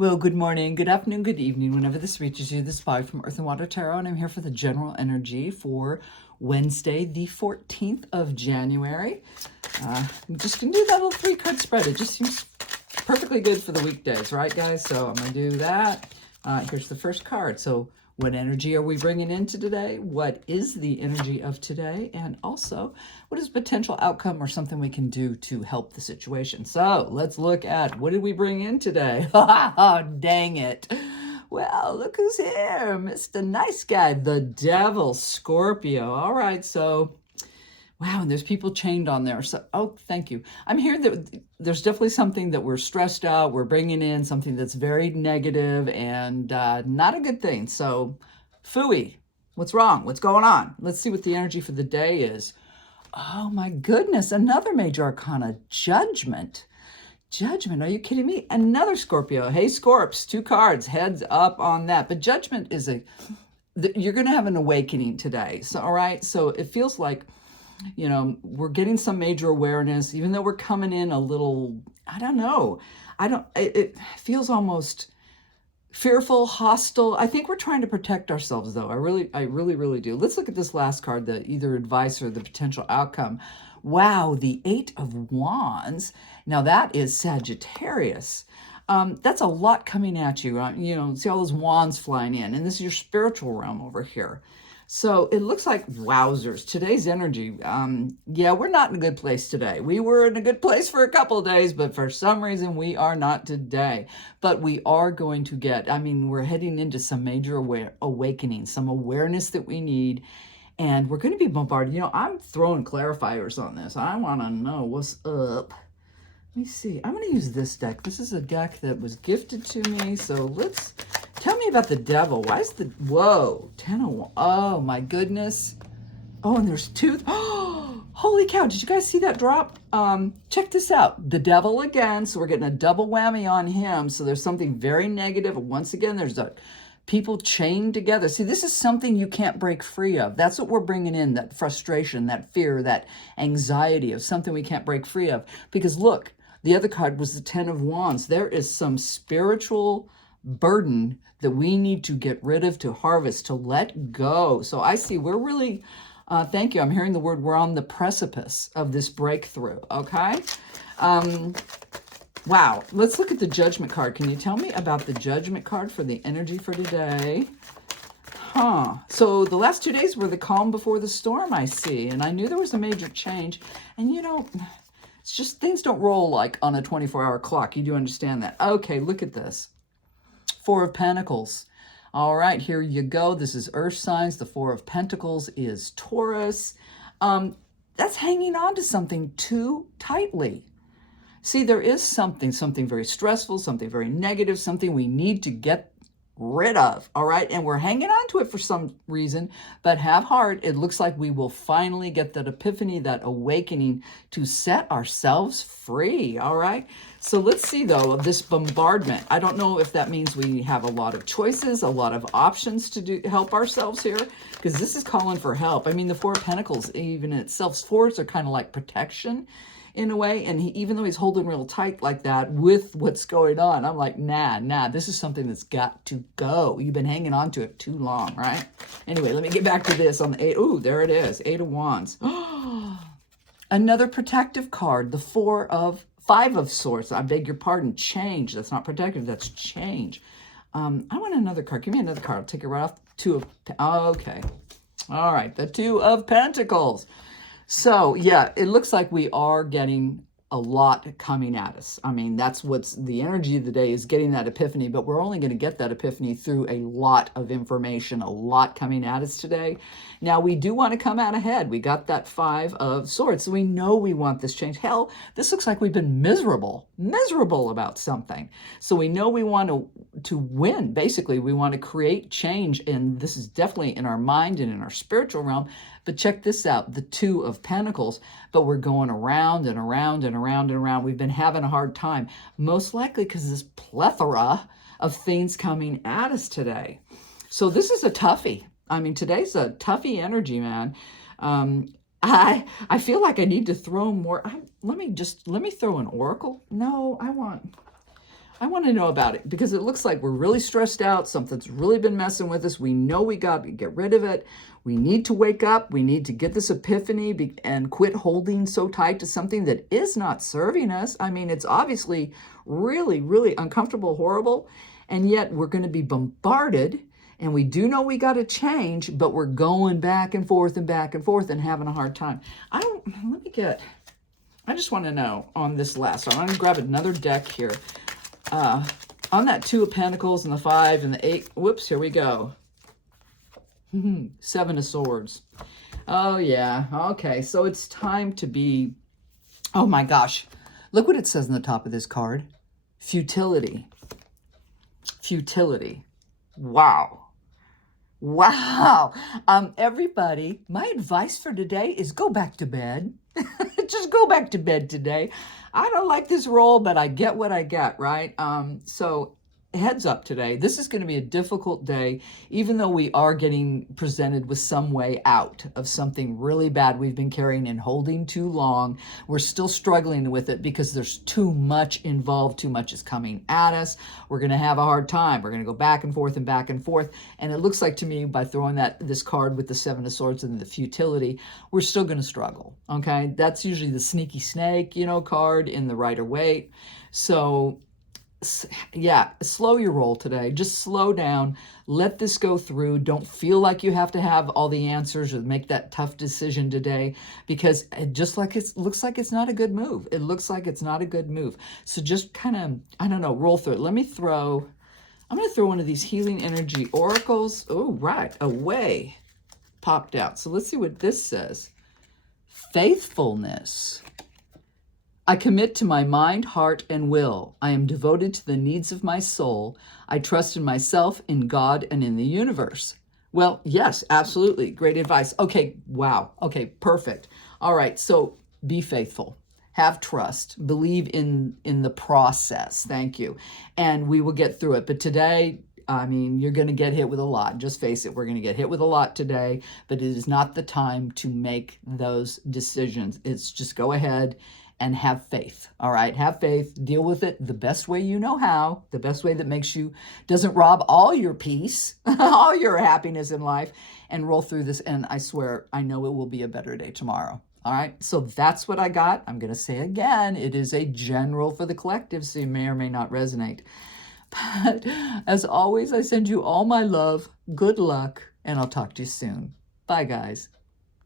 Well, good morning, good afternoon, good evening, whenever this reaches you. This is Bobbi from Earth and Water Tarot, and I'm here for the general energy for Wednesday, the 14th of January. I'm just going to do that little 3-card spread. It just seems perfectly good for the weekdays, right, guys? So I'm going to do that. Here's the first card. So what energy are we bringing into today? What is the energy of today? And also, what is potential outcome or something we can do to help the situation? So let's look at what did we bring in today? Oh, dang it. Well, look who's here, Mr. Nice Guy, the Devil, Scorpio. All right, so wow, and there's people chained on there. So, oh, thank you. I'm hearing that there's definitely something that we're stressed out. We're bringing in something that's very negative and not a good thing. So, phooey, what's wrong? What's going on? Let's see what the energy for the day is. Oh my goodness, another major arcana, Judgment. Judgment, are you kidding me? Another Scorpio. Hey, Scorps, 2 cards, heads up on that. But Judgment is you're going to have an awakening today. So, all right, so it feels like, you know, we're getting some major awareness, even though we're coming in a little, I don't know. It feels almost fearful, hostile. I think we're trying to protect ourselves, though. I really do. Let's look at this last card, the either advice or the potential outcome. Wow, the 8 of Wands. Now that is Sagittarius. That's a lot coming at you. You know, see all those wands flying in, and this is your spiritual realm over here. So it looks like wowzers. Today's energy, yeah, we're not in a good place today. We were in a good place for a couple of days, but for some reason we are not today. But we are going to get, I mean, we're heading into some major awakening, some awareness that we need. And we're going to be bombarded. You know, I'm throwing clarifiers on this. I want to know what's up. Let me see. I'm going to use this deck. This is a deck that was gifted to me. So let's, tell me about the Devil. Why is the, whoa, 10 of, oh my goodness. Oh, and there's 2. Oh, holy cow. Did you guys see that drop? Check this out. The Devil again. So we're getting a double whammy on him. So there's something very negative. Once again, there's a people chained together. See, this is something you can't break free of. That's what we're bringing in, that frustration, that fear, that anxiety of something we can't break free of. Because look, the other card was the 10 of Wands. There is some spiritual burden that we need to get rid of, to harvest, to let go. So I see we're really, thank you. I'm hearing the word, we're on the precipice of this breakthrough, okay? Wow, let's look at the Judgment card. Can you tell me about the Judgment card for the energy for today? So the last 2 days were the calm before the storm, I see. And I knew there was a major change. And you know, it's just things don't roll like on a 24-hour clock. You do understand that. Okay, look at this. 4 of Pentacles. All right, here you go. This is Earth signs. The 4 of Pentacles is Taurus. That's hanging on to something too tightly. See, there is something very stressful, something very negative, something we need to get rid of, all right? And we're hanging on to it for some reason, but have heart. It looks like we will finally get that epiphany, that awakening to set ourselves free, all right? So let's see, though, of this bombardment. I don't know if that means we have a lot of choices, a lot of options to help ourselves here, because this is calling for help. I mean, the 4 of Pentacles, even in itself, 4s are kind of like protection in a way, and even though he's holding real tight like that with what's going on, I'm like, nah, this is something that's got to go. You've been hanging on to it too long, right? Anyway, let me get back to this on the 8. Ooh, there it is, 8 of Wands. Another protective card, the 5 of Swords. I beg your pardon, change. That's not protective, that's change. I want another card. Give me another card. I'll take it right off. 2 of, okay. All right, the 2 of Pentacles. So, yeah, it looks like we are getting a lot coming at us. I mean, that's what's the energy of the day, is getting that epiphany, but we're only going to get that epiphany through a lot of information, a lot coming at us today. Now, we do want to come out ahead. We got that 5 of Swords, so we know we want this change. Hell, this looks like we've been miserable about something. So we know we want to win. Basically, we want to create change, and this is definitely in our mind and in our spiritual realm. But check this out, the 2 of Pentacles, but we're going around and around and around and around. We've been having a hard time, most likely because this plethora of things coming at us today. So this is a toughie. I mean, today's a toughie energy, man. I feel like I need to throw more. Let me throw an oracle. No, I want to know about it because it looks like we're really stressed out. Something's really been messing with us. We know we got to get rid of it. We need to wake up. We need to get this epiphany and quit holding so tight to something that is not serving us. I mean, it's obviously really, really uncomfortable, horrible, and yet we're going to be bombarded. And we do know we got to change, but we're going back and forth and back and forth and having a hard time. I just want to know on this last. So I'm going to grab another deck here. On that 2 of Pentacles and the 5 and the 8. Whoops, here we go. 7 of Swords. Oh, yeah. Okay, so it's time to be... Oh, my gosh. Look what it says on the top of this card. Futility. Futility. Wow. Wow. Everybody, my advice for today is go back to bed. Just go back to bed today. I don't like this role, but I get what I get, right? So heads up today. This is going to be a difficult day, even though we are getting presented with some way out of something really bad we've been carrying and holding too long. We're still struggling with it because there's too much involved. Too much is coming at us. We're going to have a hard time. We're going to go back and forth and back and forth. And it looks like to me, by throwing this card with the 7 of Swords and the futility, we're still going to struggle. Okay. That's usually the sneaky snake, card in the Rider-Waite. So yeah, slow your roll today. Just slow down. Let this go through. Don't feel like you have to have all the answers or make that tough decision today, because it looks like it's not a good move. It looks like it's not a good move. So just kind of, I don't know, roll through it. I'm going to throw one of these healing energy oracles. Oh, right. Away. Popped out. So let's see what this says. Faithfulness. I commit to my mind, heart, and will. I am devoted to the needs of my soul. I trust in myself, in God, and in the universe. Well, yes, absolutely. Great advice. Okay, wow. Okay, perfect. All right, so be faithful. Have trust. Believe in the process. Thank you. And we will get through it. But today, I mean, you're going to get hit with a lot. Just face it. We're going to get hit with a lot today, but it is not the time to make those decisions. It's just go ahead and have faith. All right, have faith, deal with it the best way you know how, the best way that doesn't rob all your peace, all your happiness in life, and roll through this. And I swear, I know it will be a better day tomorrow. All right, so that's what I got. I'm going to say again, it is a general for the collective, so you may or may not resonate. But as always, I send you all my love, good luck, and I'll talk to you soon. Bye, guys.